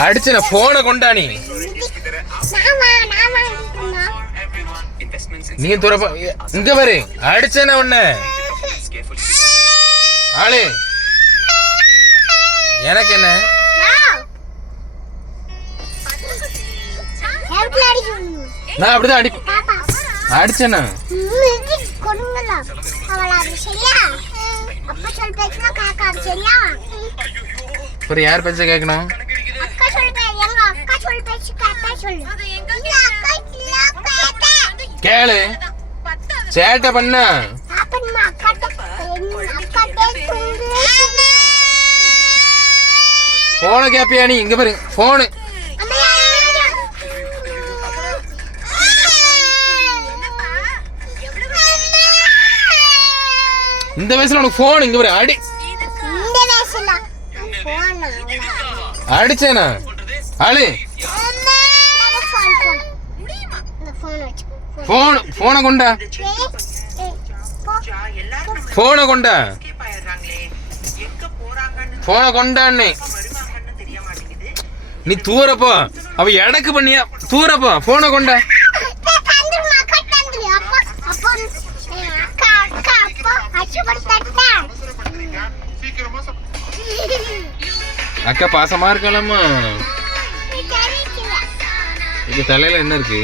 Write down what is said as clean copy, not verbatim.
அடிச்சன போனை கொண்டா நீ துறப்ப இங்க பாரு அடிச்சன உன்ன ஆளு எனக்கு என்ன நான் அப்படிதான் அடிச்சேனா அப்புறம் யார் பேச்ச கேட்கணும் கேளு சேட்டை பண்ண போன கேப்பியா நீ இங்க பாரு போனு இந்த வயசுல உனக்கு போன் இங்க பாரு அடி அடிச்சேனா ஆளு போன கொண்டா போன கொண்டா போன கொண்டான்னு நீ தூரப்போ அவ எடக்கு பண்ணியா தூரப்போ போன கொண்டா அக்கா பாசமா இருக்கலாமா இங்க தலையில என்ன இருக்கு